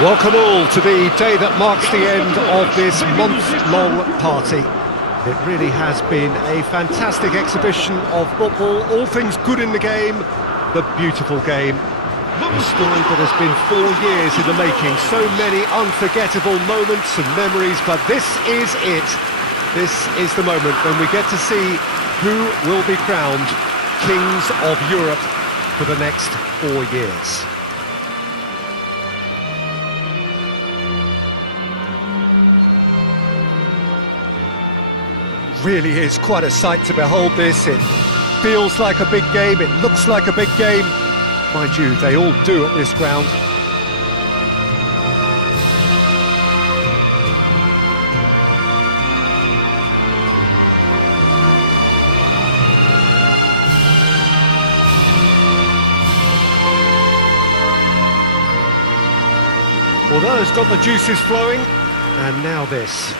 Welcome all to the day that marks the end of this month-long party. It really has been a fantastic exhibition of football, all things good in the game, the beautiful game. A story that has been 4 years in the making, so many unforgettable moments and memories, but this is it. This is the moment when we get to see who will be crowned Kings of Europe for the next 4 years. Really is quite a sight to behold this. It feels like a big game, it looks like a big game. Mind you, they all do at this ground. Although it's got the juices flowing, and now this.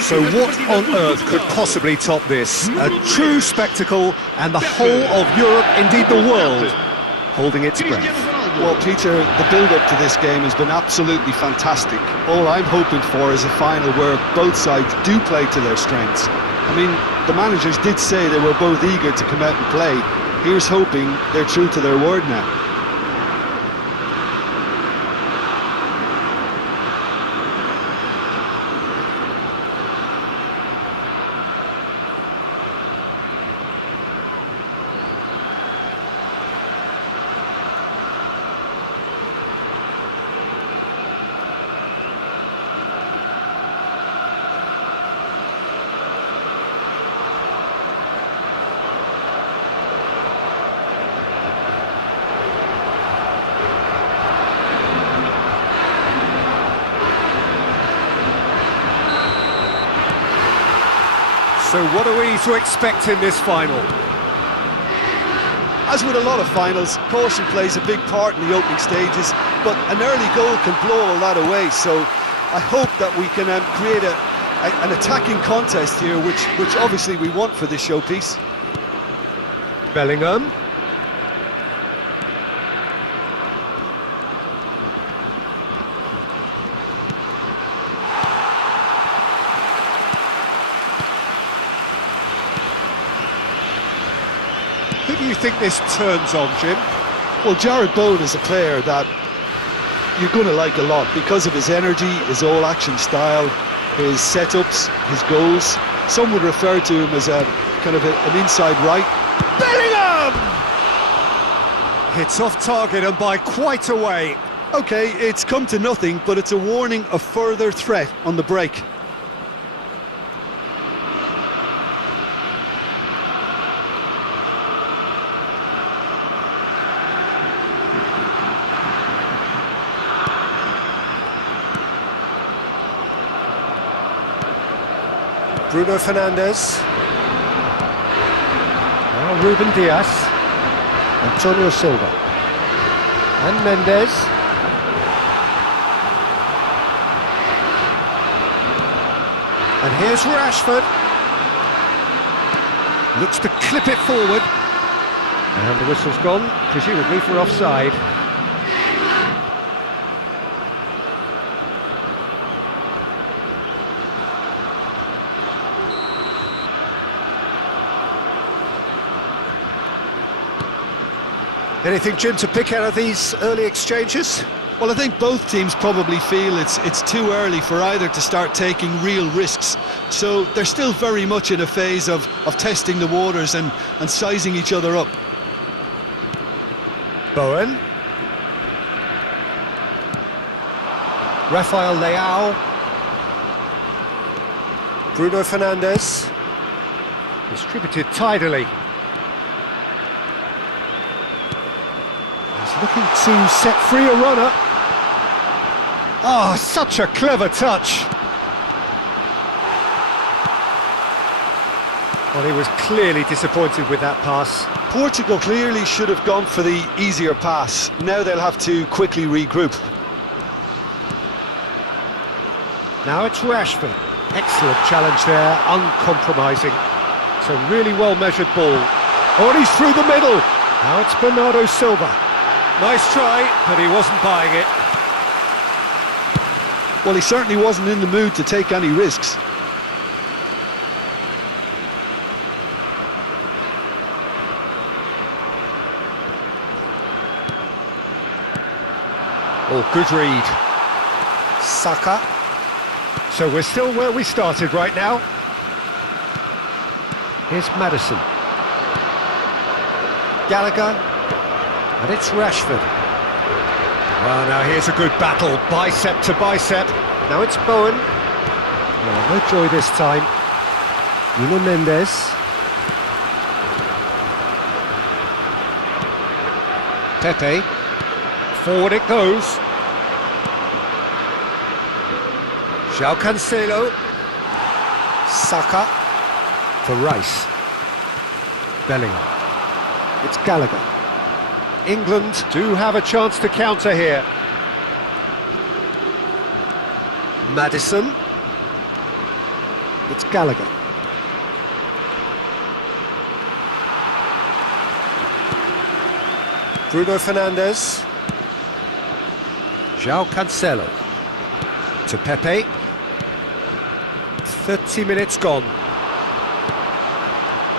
So what on earth could possibly top this? A true spectacle, and the whole of Europe, indeed the world, holding its breath. Well, Peter, the build-up to this game has been absolutely fantastic. All I'm hoping for is a final where both sides do play to their strengths. I mean, the managers did say they were both eager to come out and play. Here's hoping they're true to their word now. So what are we to expect in this final? As with a lot of finals, caution plays a big part in the opening stages, but an early goal can blow all that away, so I hope that we can create an attacking contest here, which obviously we want for this showpiece. Bellingham. Who do you think this turns on, Jim? Well, Jarrod Bowen is a player that you're going to like a lot because of his energy, his all-action style, his setups, his goals. Some would refer to him as a kind of an inside right. Bellingham! Hits off target and by quite a way. OK, it's come to nothing, but it's a warning of further threat on the break. Bruno Fernandes. Now Ruben Diaz. Antonio Silva. And Mendes. And here's Rashford. Looks to clip it forward. And the whistle's gone, presumably for offside. Anything, Jim, to pick out of these early exchanges? Well, I think both teams probably feel it's too early for either to start taking real risks. So they're still very much in a phase of testing the waters and sizing each other up. Bowen. Rafael Leao. Bruno Fernandes. Distributed tidily. He's looking to set free a runner. Oh, such a clever touch. Well, he was clearly disappointed with that pass. Portugal clearly should have gone for the easier pass. Now they'll have to quickly regroup. Now it's Rashford. Excellent challenge there, uncompromising. It's a really well-measured ball. Oh, and he's through the middle. Now it's Bernardo Silva. Nice try, but he wasn't buying it. Well, he certainly wasn't in the mood to take any risks. Oh, good read. Saka. So we're still where we started right now. Here's Maddison. Gallagher. And it's Rashford. Well, now here's a good battle, bicep to bicep. Now it's Bowen. Well, no joy this time. Nuno Mendes. Pepe. Forward it goes. João Cancelo. Saka. For Rice. Bellingham. It's Gallagher. England do have a chance to counter here. Maddison. It's Gallagher. Bruno Fernandes. João Cancelo. To Pepe. 30 minutes gone.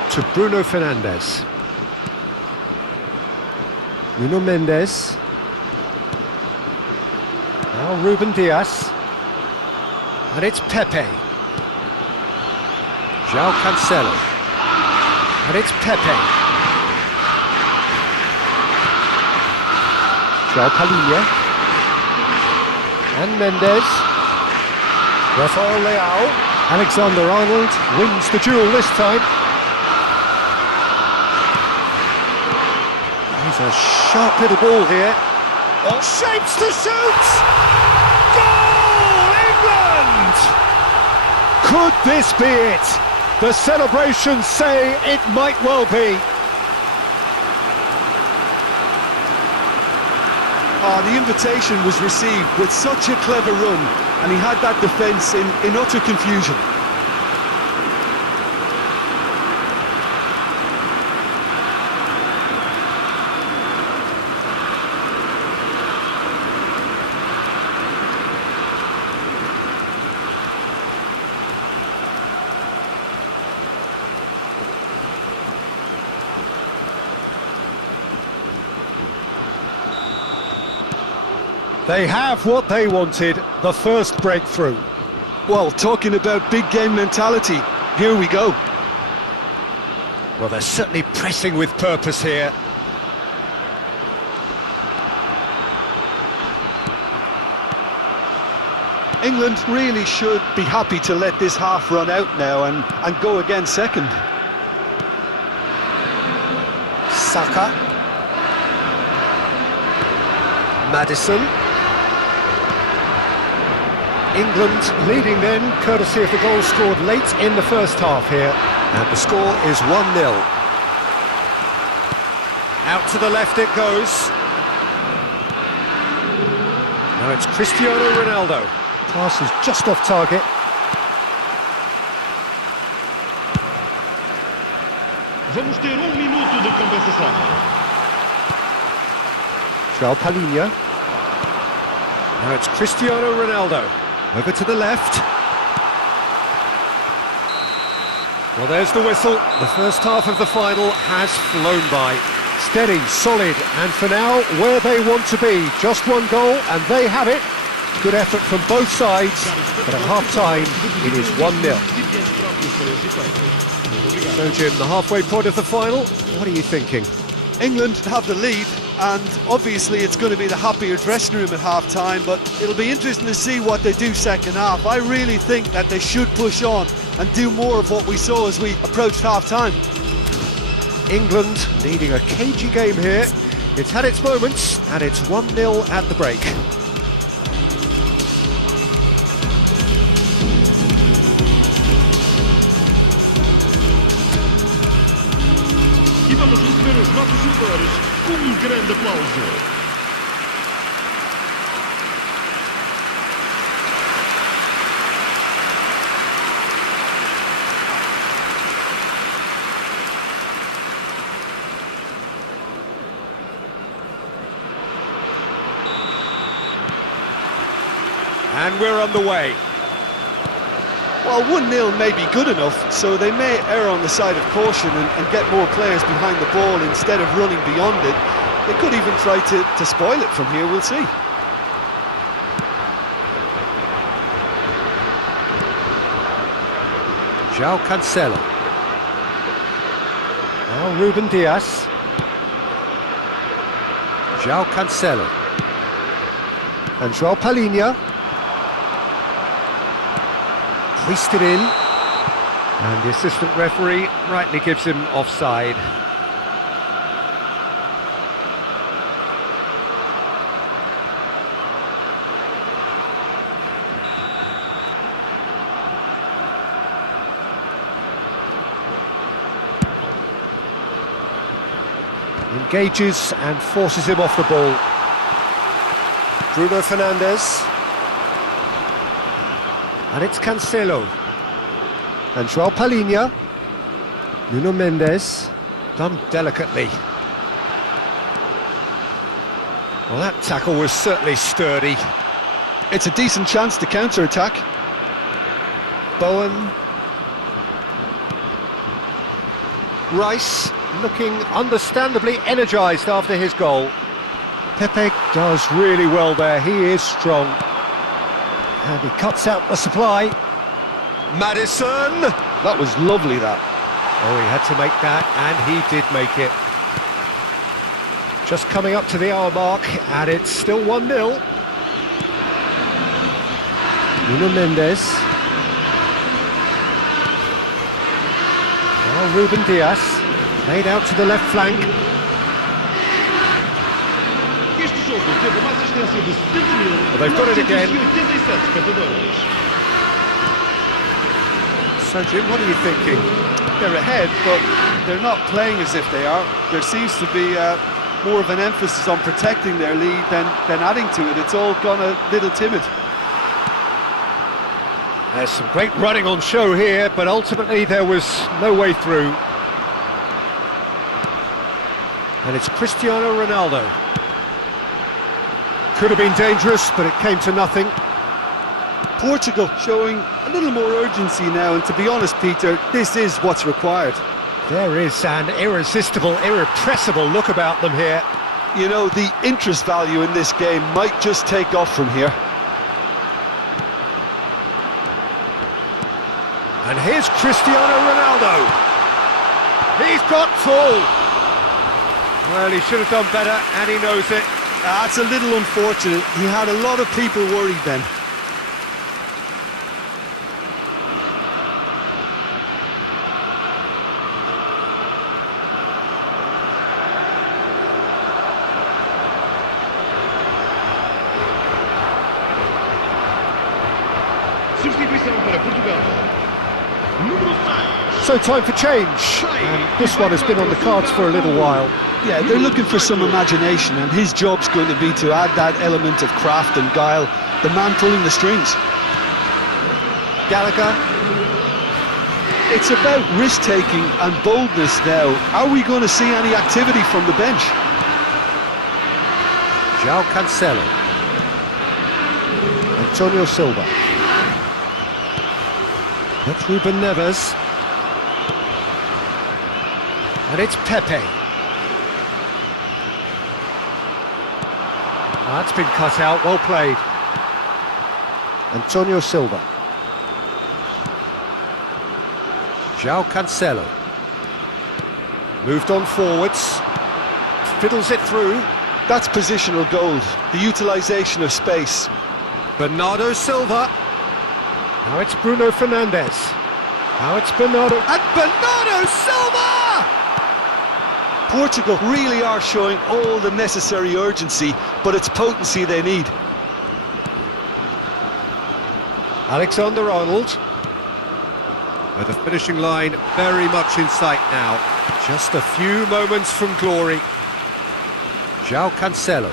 To Bruno Fernandes. Nuno Mendes. Now Ruben Dias. And it's Pepe. João Cancelo. And it's Pepe. João Palhinha. And Mendes. Rafael Leao. Alexander-Arnold wins the duel this time. He's a sharp little ball here. Oh, shapes to shoot! Goal, England! Could this be it? The celebrations say it might well be. The invitation was received with such a clever run, and he had that defence in utter confusion. They have what they wanted, the first breakthrough. Well, talking about big game mentality, here we go. Well, they're certainly pressing with purpose here. England really should be happy to let this half run out now and go again second. Saka. Maddison. England leading then, courtesy of the goal scored late in the first half here. And the score is 1-0. Out to the left it goes. Now it's Cristiano Ronaldo. Pass is just off target. Vamos ter minuto de compensação. João Palhinha. Now it's Cristiano Ronaldo. Over to the left. Well, there's the whistle. The first half of the final has flown by. Steady, solid, and for now, where they want to be. Just one goal, and they have it. Good effort from both sides, but at half-time, it is 1-0. So, Jim, the halfway point of the final, what are you thinking? England have the lead, and obviously it's going to be the happier dressing room at half-time, but it'll be interesting to see what they do second half. I really think that they should push on and do more of what we saw as we approached half-time. England leading a cagey game here. It's had its moments, and it's 1-0 at the break. E vamos receber os nossos jogadores com grande aplauso. And we're underway. Well, 1-0 may be good enough, so they may err on the side of caution and get more players behind the ball instead of running beyond it. They could even try to spoil it from here, we'll see. João Cancelo. Now Ruben Dias. João Cancelo. And João Palhinha. Hoisted in, and the assistant referee rightly gives him offside. Engages and forces him off the ball. Bruno Fernandes. And it's Cancelo. And João Palhinha. Nuno Mendes. Done delicately. Well, that tackle was certainly sturdy. It's a decent chance to counter-attack. Bowen. Rice looking understandably energised after his goal. Pepe does really well there, he is strong. And he cuts out the supply. Maddison! That was lovely, that. Oh, he had to make that, and he did make it. Just coming up to the hour mark, and it's still 1-0. Nuno Mendes. Now Ruben Dias. Laid out to the left flank. Este jogo teve uma assistência de 70.000. Well, they've got it again. 87 espectadores. So Jim, what are you thinking? They're ahead, but they're not playing as if they are. There seems to be more of an emphasis on protecting their lead than adding to it. It's all gone a little timid. There's some great running on show here, but ultimately there was no way through. And it's Cristiano Ronaldo. Could have been dangerous, but it came to nothing. Portugal showing a little more urgency now, and to be honest, Peter, this is what's required. There is an irresistible, irrepressible look about them here. You know, the interest value in this game might just take off from here. And here's Cristiano Ronaldo. He's got full. Well, he should have done better, and he knows it. That's a little unfortunate. He had a lot of people worried then. Substituição para Portugal. Número 6. So time for change. And this one has been on the cards for a little while. Yeah, they're looking for some imagination, and his job's going to be to add that element of craft and guile, the man pulling the strings. Gallagher. It's about risk-taking and boldness now. Are we going to see any activity from the bench? João Cancelo. Antonio Silva. That's Ruben Neves. And it's Pepe. That's been cut out, well played. Antonio Silva. João Cancelo. Moved on forwards. Fiddles it through. That's positional gold, the utilisation of space. Bernardo Silva. Now it's Bruno Fernandes. Now it's Bernardo. And Bernardo Silva! Portugal really are showing all the necessary urgency, but it's potency they need. Alexander-Arnold. With the finishing line very much in sight now. Just a few moments from glory. João Cancelo.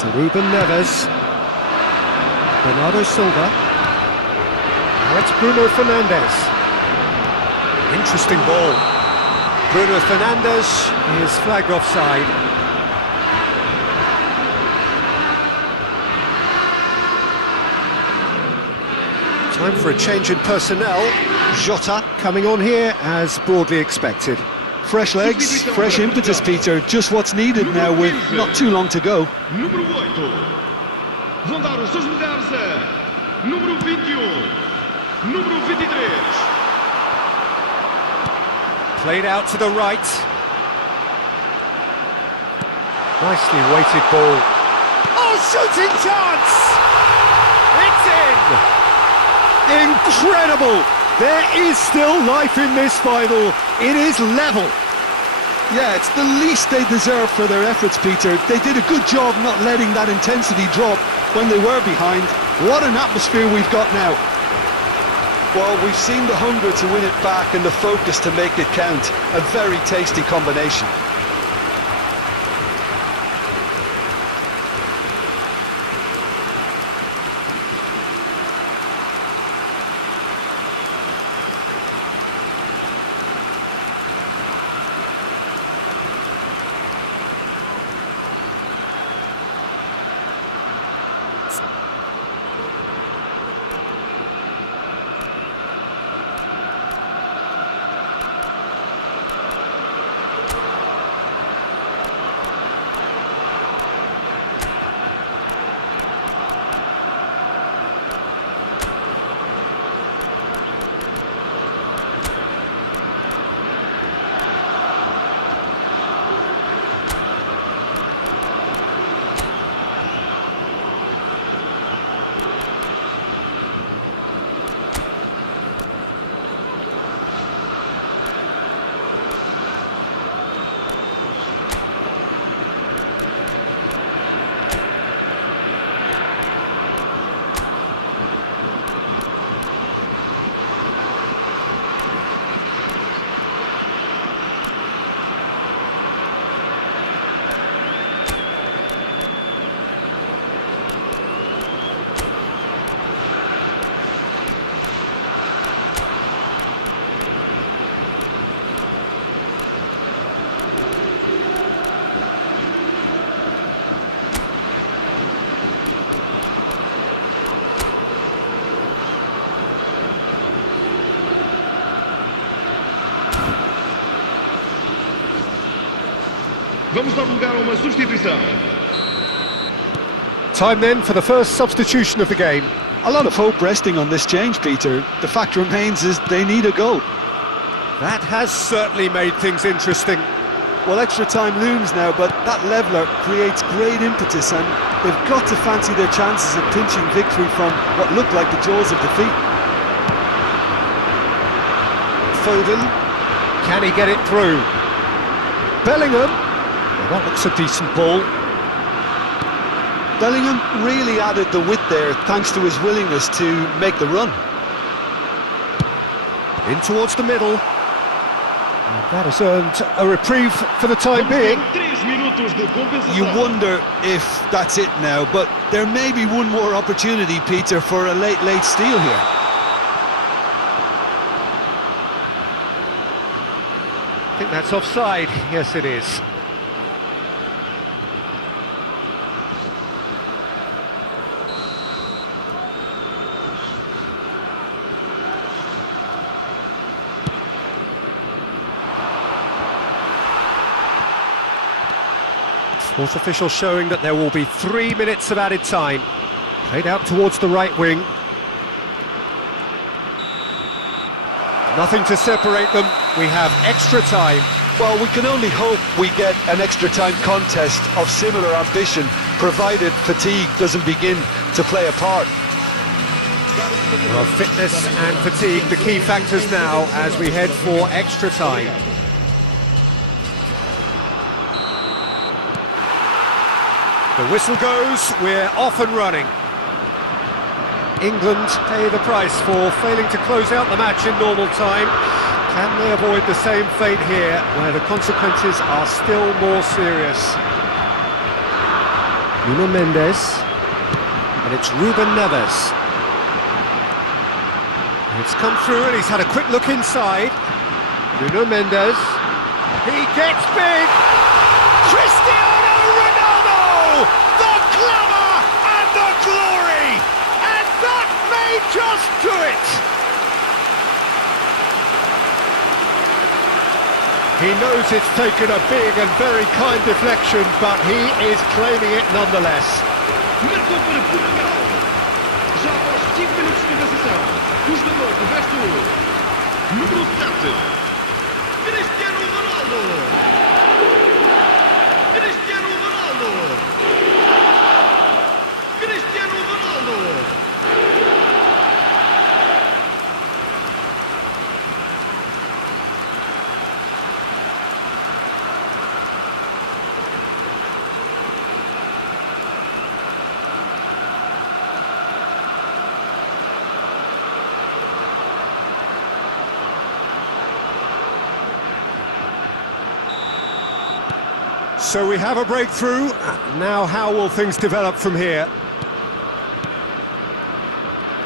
To Ruben Neves. Bernardo Silva. Now it's Bruno Fernandes. Interesting ball. Bruno Fernandes is flagged offside. Time for a change in personnel. Jota coming on here as broadly expected. Fresh legs, fresh impetus, Peter. Just what's needed now with not too long to go. Número 8. Vão dar os seus lugares a número 21, número 23. Played out to the right. Nicely weighted ball. Oh, shooting chance! It's in! Incredible! There is still life in this final. It is level. Yeah, it's the least they deserve for their efforts, Peter. They did a good job not letting that intensity drop when they were behind. What an atmosphere we've got now. Well, we've seen the hunger to win it back and the focus to make it count. A very tasty combination. Vamos dar lugar a uma substituição. Time then for the first substitution of the game. A lot of hope resting on this change, Peter. The fact remains is they need a goal. That has certainly made things interesting. Well, extra time looms now, but that leveller creates great impetus and they've got to fancy their chances of pinching victory from what looked like the jaws of defeat. Foden, can he get it through? Bellingham, well, that looks a decent ball. Bellingham really added the width there thanks to his willingness to make the run. In towards the middle. And that has earned a reprieve for the time being. 3 minutos de compensação. You wonder if that's it now, but there may be one more opportunity, Peter, for a late steal here. I think that's offside. Yes, it is. Fourth official showing that there will be 3 minutes of added time. Played out towards the right wing. Nothing to separate them. We have extra time. Well, we can only hope we get an extra time contest of similar ambition, provided fatigue doesn't begin to play a part. Well, fitness and fatigue, the key factors now as we head for extra time. The whistle goes, we're off and running. England pay the price for failing to close out the match in normal time. Can they avoid the same fate here, where the consequences are still more serious? Nuno Mendes, and it's Ruben Neves. It's come through and he's had a quick look inside. Nuno Mendes, he gets big! Cristiano Ronaldo! The glamour and the glory! And that may just do it! He knows it's taken a big and very kind deflection, but he is claiming it nonetheless. Marcou para Portugal. Já após 5 minutos de compensação, o jogador que veste o número 7, Cristiano Ronaldo. Cristiano Ronaldo. Cristiano Ronaldo. So we have a breakthrough. Now how will things develop from here?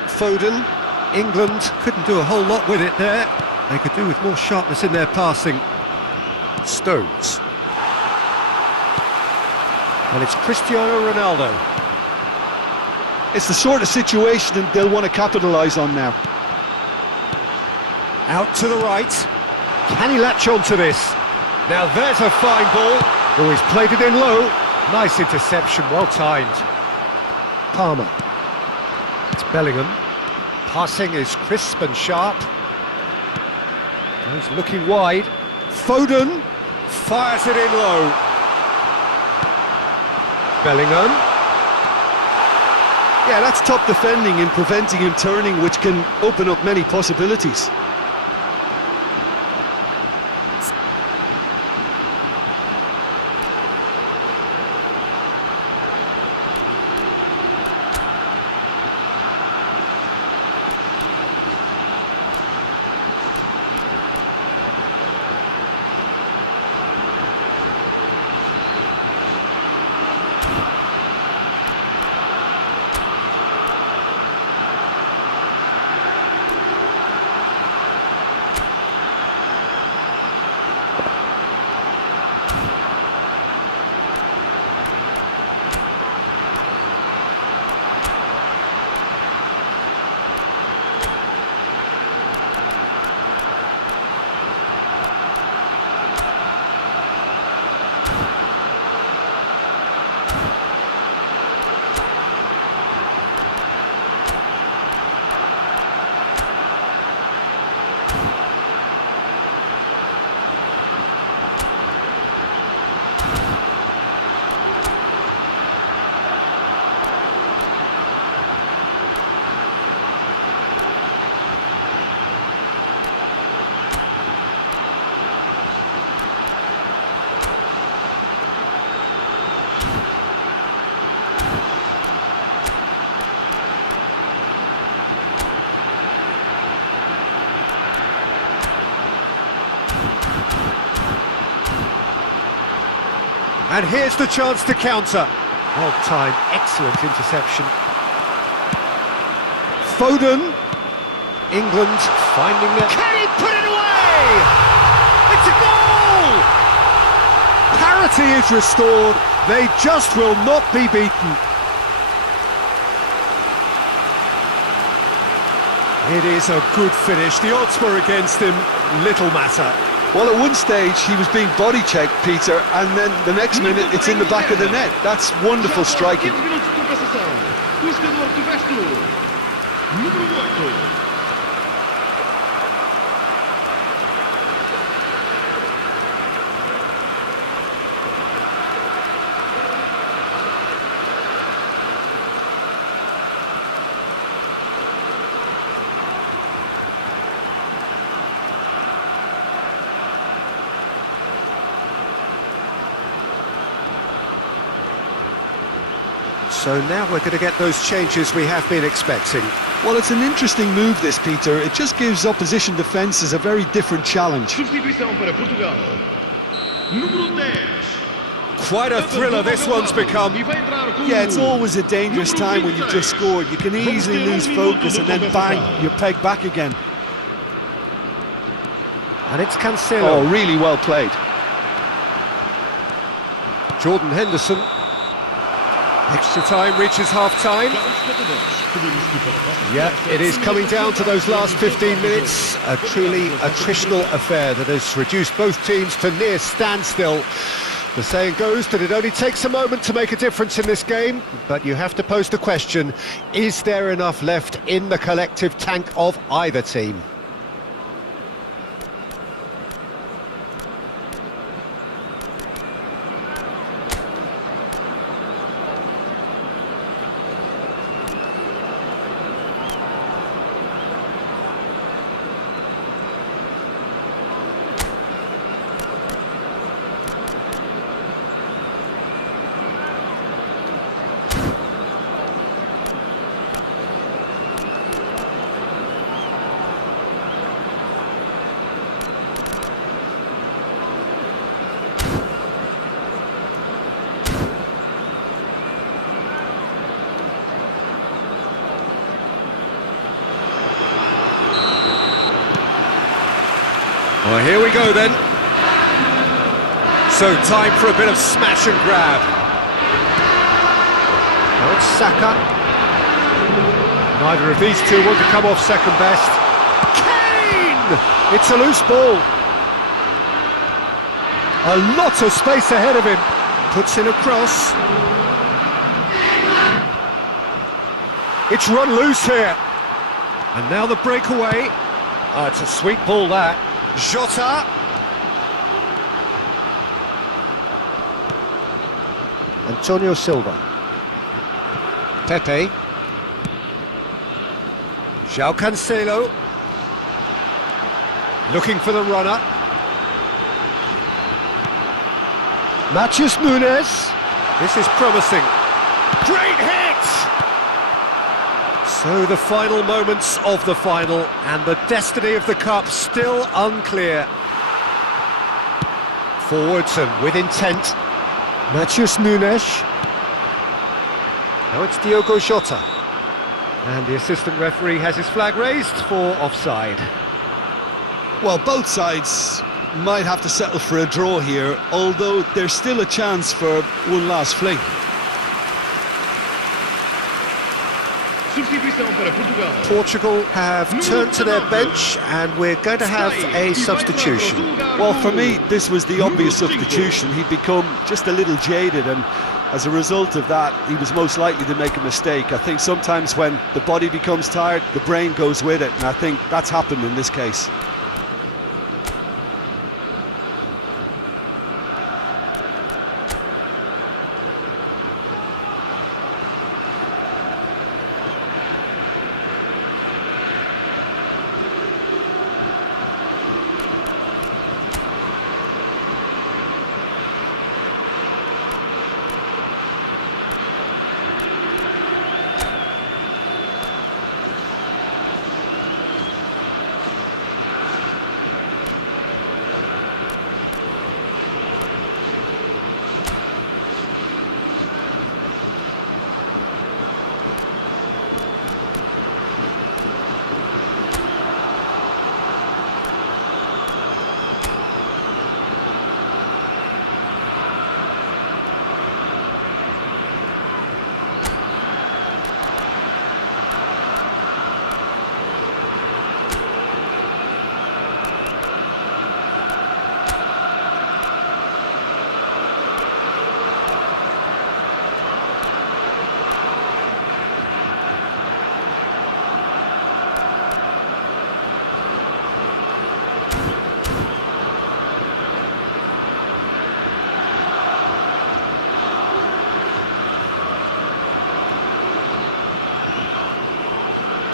Foden. England couldn't do a whole lot with it there. They could do with more sharpness in their passing. Stones. And it's Cristiano Ronaldo. It's the sort of situation that they'll want to capitalise on now. Out to the right. Can he latch on to this? Now there's a fine ball. Oh, he's played it in low. Nice interception, well timed. Palmer. It's Bellingham. Passing is crisp and sharp. He's looking wide. Foden fires it in low. Bellingham. Yeah, that's top defending and preventing him turning, which can open up many possibilities. And here's the chance to counter. Well timed, excellent interception. Foden. England finding it. Can he put it away? It's a goal! Parity is restored. They just will not be beaten. It is a good finish. The odds were against him. Little matter. Well, at one stage he was being body-checked, Peter, and then the next minute it's in the back of the net. That's wonderful striking. 15 minutos de compensação. O jogador que veste o número 8. So now we're going to get those changes we have been expecting. Well, it's an interesting move, this, Peter. It just gives opposition defences a very different challenge. Substituição para Portugal. Número 10. Quite a thriller this one's become. E vai entrar com Yeah, it's always a dangerous time when you've just scored. You can easily lose focus and then bang, you're pegged back again. And it's Cancelo. Oh, really well played. Jordan Henderson. Extra time reaches half-time. Yeah, it is coming down to those last 15 minutes. A truly attritional affair that has reduced both teams to near standstill. The saying goes that it only takes a moment to make a difference in this game, but you have to pose the question, is there enough left in the collective tank of either team? Well, here we go then. So, time for a bit of smash and grab. Now it's Saka. Neither of these two want to come off second best. Kane! It's a loose ball. A lot of space ahead of him. Puts in a cross. It's run loose here. And now the breakaway. Oh, it's a sweet ball, that. Jota. Antonio Silva. Pepe. João Cancelo. Looking for the runner. Matheus Nunes. This is promising. Great hit! So the final moments of the final, and the destiny of the cup still unclear. Forwards and with intent. Matheus Nunes. Now it's Diogo Jota. And the assistant referee has his flag raised for offside. Well, both sides might have to settle for a draw here, although there's still a chance for one last fling. Substituição para Portugal. Portugal have turned to their bench, and we're going to have a substitution. Well, for me, this was the obvious substitution. He'd become just a little jaded, and as a result of that, he was most likely to make a mistake. I think sometimes when the body becomes tired, the brain goes with it, and I think that's happened in this case.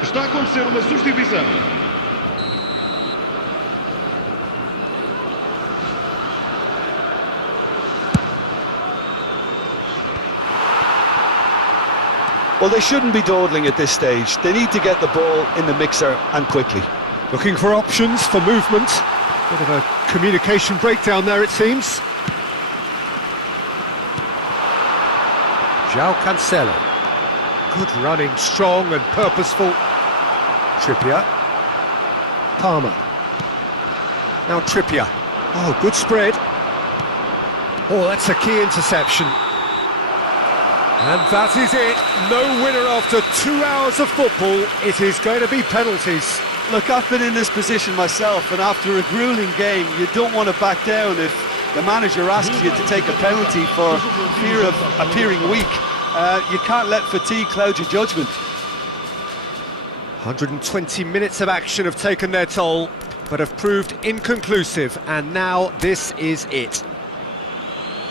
Está a acontecer uma substituição. Well, they shouldn't be dawdling at this stage. They need to get the ball in the mixer and quickly. Looking for options for movement. Bit of a communication breakdown there, it seems. João Cancelo. Good running, strong and purposeful. Trippier. Palmer. Now Trippier. Oh, good spread. Oh, that's a key interception. And that is it. No winner after 2 hours of football. It is going to be penalties. Look, I've been in this position myself, and after a gruelling game, you don't want to back down if the manager asks you to take a penalty for fear of appearing weak. You can't let fatigue cloud your judgment. 120 minutes of action have taken their toll, but have proved inconclusive, and now this is it.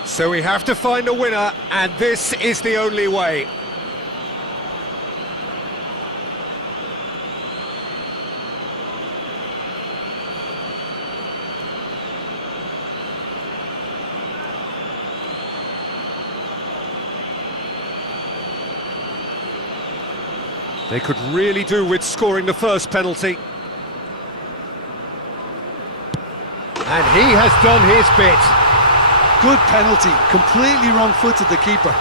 So we have to find a winner, and this is the only way. They could really do with scoring the first penalty. And he has done his bit. Good penalty, completely wrong-footed the keeper.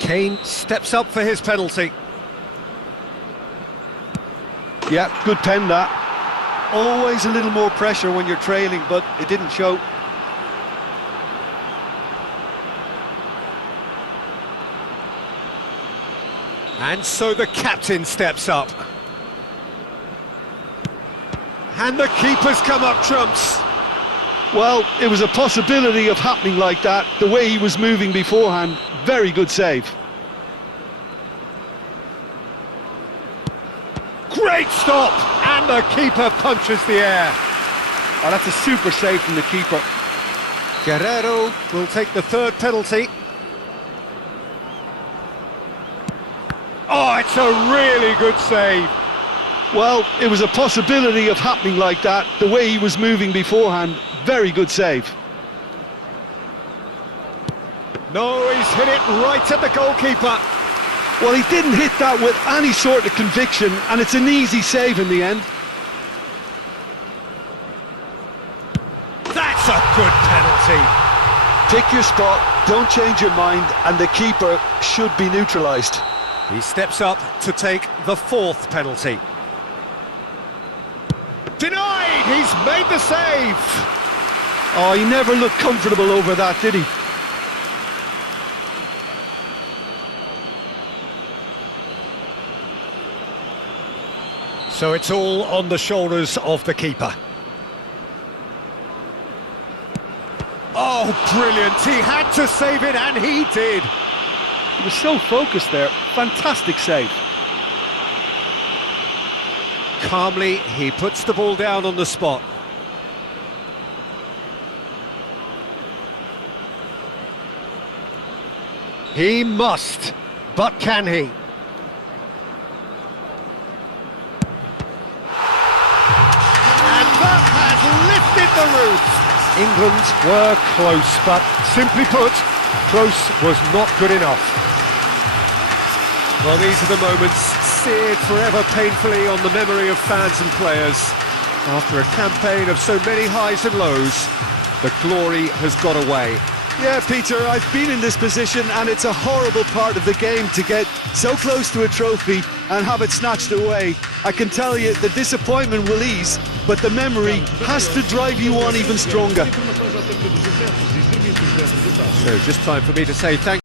Kane steps up for his penalty. Yeah, good pen that. Always a little more pressure when you're trailing, but it didn't show. And so the captain steps up. And the keeper's come up trumps. Well, it was a possibility of happening like that, the way he was moving beforehand. Very good save. Great stop! And the keeper punches the air. Oh, that's a super save from the keeper. Guerrero will take the third penalty. Oh, it's a really good save. Well, it was a possibility of happening like that, the way he was moving beforehand. Very good save. No, he's hit it right at the goalkeeper. Well, he didn't hit that with any sort of conviction, and it's an easy save in the end. That's a good penalty. Pick your spot, don't change your mind, and the keeper should be neutralised. He steps up to take the fourth penalty. Denied! He's made the save! Oh, he never looked comfortable over that, did he? So it's all on the shoulders of the keeper. Oh, brilliant! He had to save it, and he did! He was so focused there. Fantastic save. Calmly, he puts the ball down on the spot. He must, but can he? And that has lifted the roof. England were close, but simply put, close was not good enough. Well, these are the moments seared forever painfully on the memory of fans and players. After a campaign of so many highs and lows, the glory has got away. Yeah, Peter, I've been in this position, and it's a horrible part of the game to get so close to a trophy and have it snatched away. I can tell you the disappointment will ease, but the memory has to drive you on even stronger. So just time for me to say thank you.